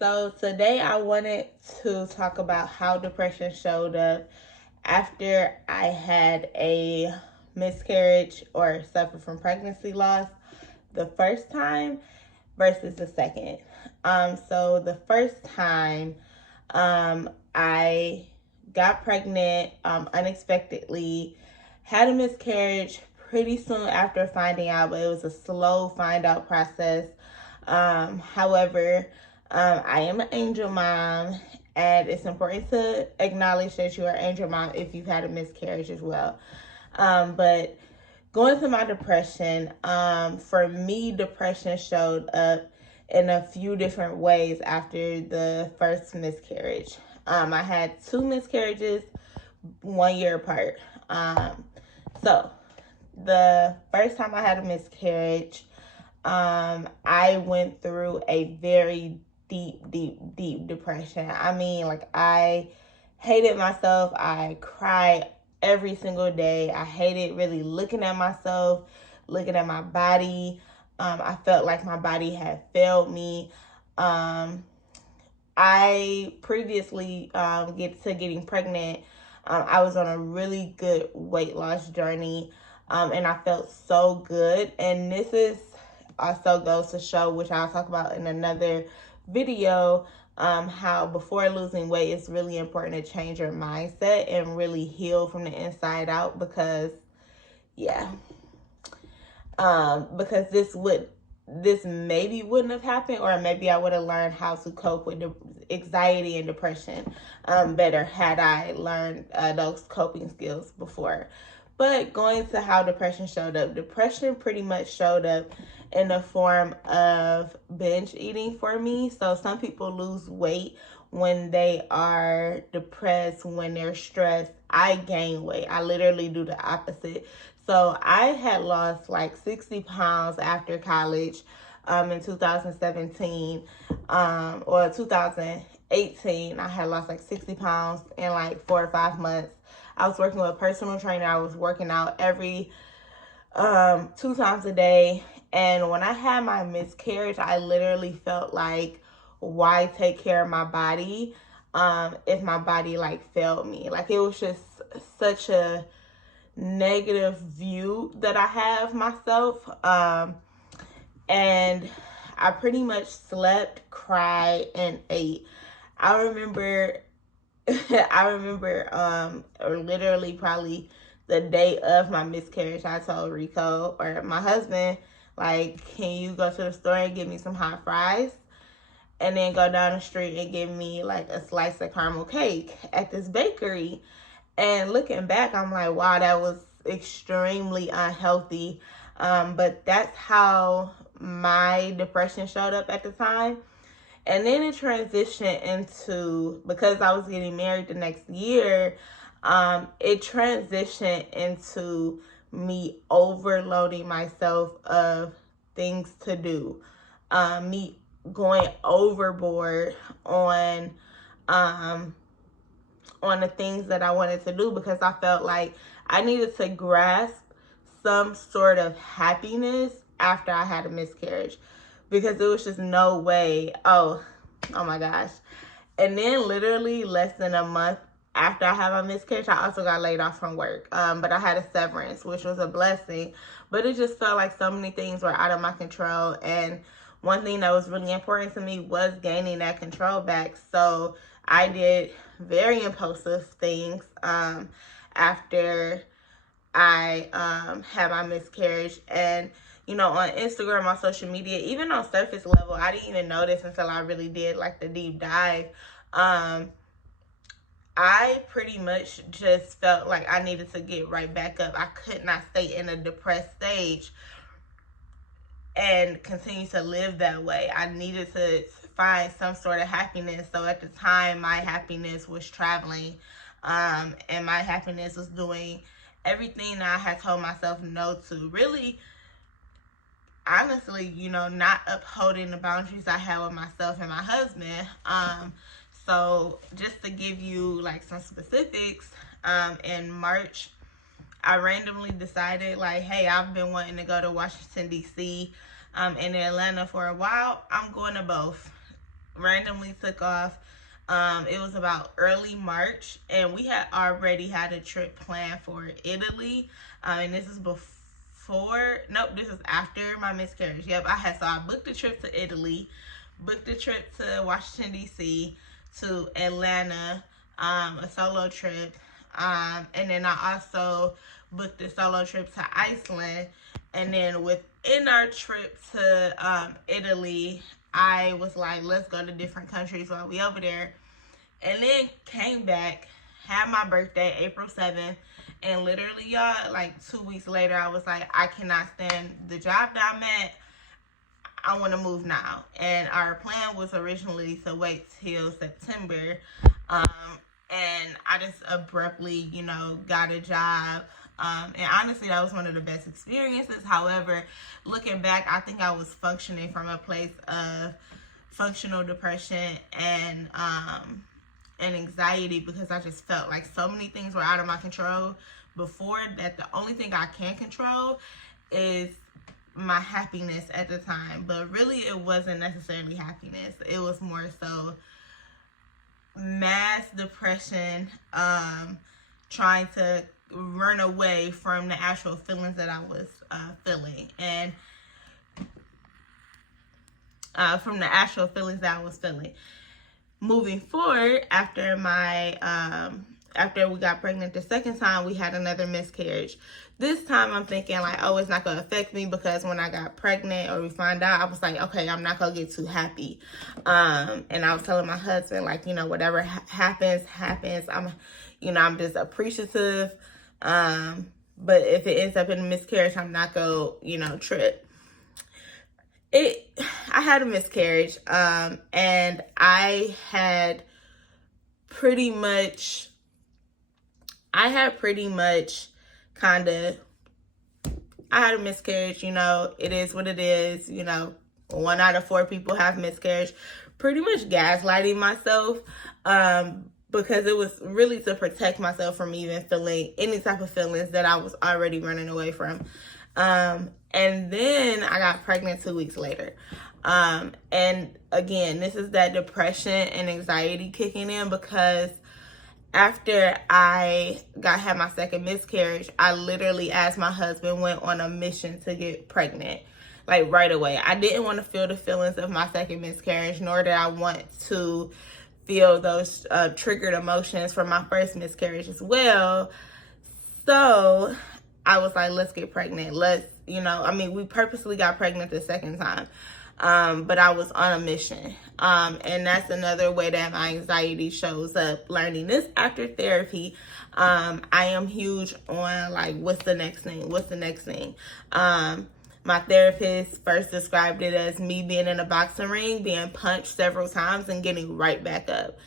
So today I wanted to talk about how depression showed up after I had a miscarriage or suffered from pregnancy loss the first time versus the second. So the first time, I got pregnant unexpectedly, had a miscarriage pretty soon after finding out, but it was a slow find out process. However, I am an angel mom, and it's important to acknowledge that you are an angel mom if you've had a miscarriage as well. But going to my depression, for me, depression showed up in a few different ways after the first miscarriage. I had two miscarriages 1 year apart. So the first time I had a miscarriage, I went through a very deep depression. I mean, like, I hated myself. I cried every single day. I hated really looking at myself, looking at my body. I felt like my body had failed me. I previously getting pregnant, I was on a really good weight loss journey, and I felt so good. And this is also goes to show, which I'll talk about in another video, how before losing weight, it's really important to change your mindset and really heal from the inside out. Because yeah, because this maybe wouldn't have happened, or maybe I would have learned how to cope with the anxiety and depression better had I learned those coping skills before. But going to how depression showed up, depression pretty much showed up in the form of binge eating for me. So some people lose weight when they are depressed, when they're stressed. I gain weight. I literally do the opposite. So I had lost like 60 pounds after college in 2017 or 2018. I had lost like 60 pounds in like 4 or 5 months. I was working with a personal trainer. I was working out every 2 times a day. And when I had my miscarriage, I literally felt like, why take care of my body if my body like failed me? Like, it was just such a negative view that I have myself. And I pretty much slept, cried, and ate. I remember or literally probably the day of my miscarriage, I told Rico, or my husband, like, can you go to the store and get me some hot fries? And then go down the street and give me like a slice of caramel cake at this bakery. And looking back, I'm like, wow, that was extremely unhealthy. But that's how my depression showed up at the time. And then it transitioned into, because I was getting married the next year, it transitioned into me overloading myself of things to do. Me going overboard on the things that I wanted to do, because I felt like I needed to grasp some sort of happiness after I had a miscarriage, because there was just no way. Oh my gosh. And then literally less than a month after I had my miscarriage, I also got laid off from work. But I had a severance, which was a blessing. But it just felt like so many things were out of my control. And one thing that was really important to me was gaining that control back. So I did very impulsive things after I had my miscarriage. And on Instagram, on social media, even on surface level, I didn't even notice until I really did like the deep dive. I pretty much just felt like I needed to get right back up. I could not stay in a depressed stage and continue to live that way. I needed to find some sort of happiness. So at the time, my happiness was traveling, and my happiness was doing everything that I had told myself no to. Really, honestly, not upholding the boundaries I had with myself and my husband. So just to give you like some specifics, in March, I randomly decided, like, hey, I've been wanting to go to Washington, D.C. In Atlanta for a while. I'm going to both. randomly took off. It was about early March, and we had already had a trip planned for Italy. And this is this is after my miscarriage. Yep, so I booked a trip to Italy, booked a trip to Washington, D.C., to Atlanta, a solo trip. And then I also booked a solo trip to Iceland. And then within our trip to Italy, I was like, let's go to different countries while we over there. And then came back, had my birthday, April 7th. And literally, y'all, like 2 weeks later, I was like, I cannot stand the job that I'm at. I want to move now. And our plan was originally to wait till September. And I just abruptly, got a job. And honestly, that was one of the best experiences. However, looking back, I think I was functioning from a place of functional depression and anxiety, because I just felt like so many things were out of my control before, that the only thing I can control is my happiness at the time. But really, it wasn't necessarily happiness. It was more so mass depression, trying to run away from the actual feelings that I was feeling. And from the actual feelings that I was feeling. Moving forward, after we got pregnant the second time, we had another miscarriage. This time I'm thinking like, oh, it's not going to affect me, because when I got pregnant, or we found out, I was like, okay, I'm not going to get too happy. And I was telling my husband, like, whatever happens. I'm just appreciative. But if it ends up in a miscarriage, I'm not going to, trip. I had a miscarriage, and I had pretty much I had a miscarriage. It is what it is. 1 out of 4 people have miscarriage. Pretty much gaslighting myself, because it was really to protect myself from even feeling any type of feelings that I was already running away from. And then I got pregnant 2 weeks later. And again, this is that depression and anxiety kicking in, because after I had my second miscarriage, I literally, as my husband, went on a mission to get pregnant, like right away. I didn't want to feel the feelings of my second miscarriage, nor did I want to feel those triggered emotions from my first miscarriage as well. So I was like, let's get pregnant. We purposely got pregnant the second time. But I was on a mission. And that's another way that my anxiety shows up. Learning this after therapy. I am huge on like, what's the next thing? My therapist first described it as me being in a boxing ring, being punched several times and getting right back up.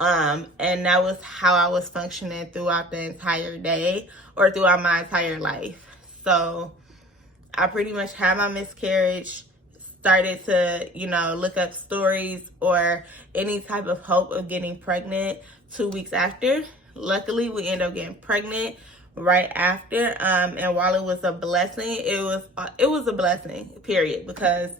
And that was how I was functioning throughout the entire day, or throughout my entire life. So I pretty much had my miscarriage, started to, look up stories or any type of hope of getting pregnant 2 weeks after. Luckily, we ended up getting pregnant right after. And while it was a blessing, it was a blessing, period, because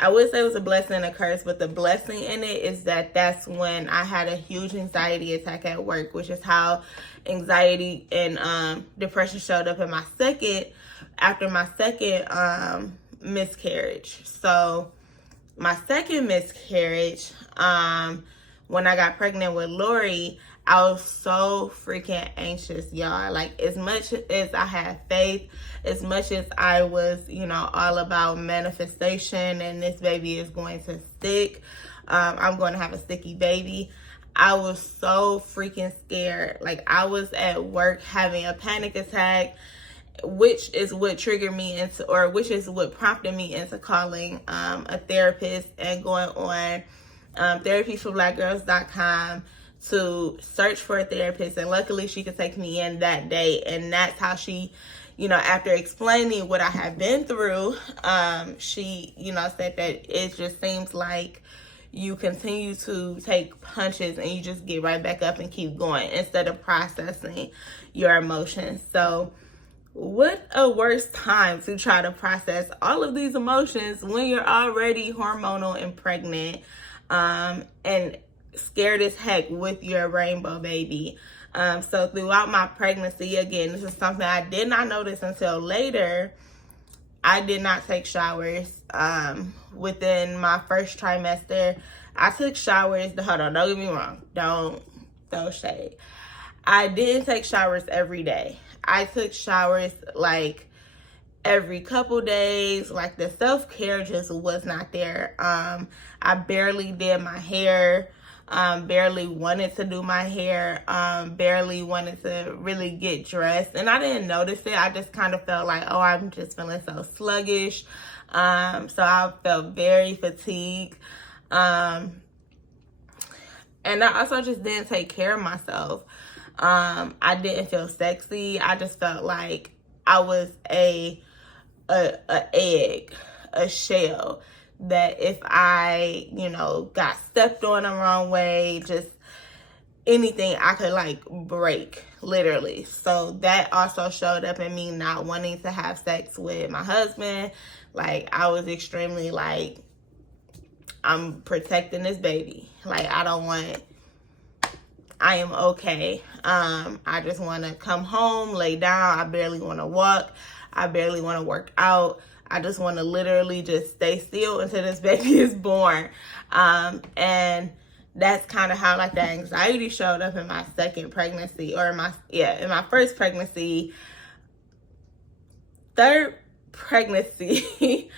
I would say it was a blessing and a curse, but the blessing in it is that's when I had a huge anxiety attack at work, which is how anxiety and depression showed up in after my second miscarriage. So my second miscarriage, when I got pregnant with Lori, I was so freaking anxious, y'all. Like, as much as I had faith, as much as I was, all about manifestation and this baby is going to stick, I'm going to have a sticky baby, I was so freaking scared. Like, I was at work having a panic attack, which is what triggered me which is what prompted me into calling a therapist and going on therapyforblackgirls.com to search for a therapist. And luckily she could take me in that day. And that's how she, after explaining what I have been through, she, said that it just seems like you continue to take punches and you just get right back up and keep going instead of processing your emotions. So what a worse time to try to process all of these emotions when you're already hormonal and pregnant. and scared as heck with your rainbow baby. So throughout my pregnancy, again, this is something I did not notice until later. I did not take showers. Within my first trimester, I took showers. Hold on, don't get me wrong. Don't shade. I didn't take showers every day. I took showers like every couple days. Like the self-care just was not there. I barely did my hair. Barely wanted to do my hair, barely wanted to really get dressed, and I didn't notice it. I just kind of felt like, oh, I'm just feeling so sluggish. So I felt very fatigued, and I also just didn't take care of myself. I didn't feel sexy. I just felt like I was a egg, a shell, that if I, got stepped on the wrong way, just anything, I could like break, literally. So that also showed up in me not wanting to have sex with my husband. Like, I was extremely like, I'm protecting this baby. Like, I am okay. I just want to come home, lay down. I barely want to walk. I barely want to work out. I just want to literally just stay still until this baby is born. And that's kind of how like the anxiety showed up in my second pregnancy, or in my first pregnancy, third pregnancy,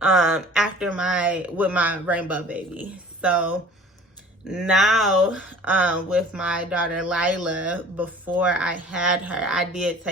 with my rainbow baby. So now, with my daughter Lila, before I had her, I did take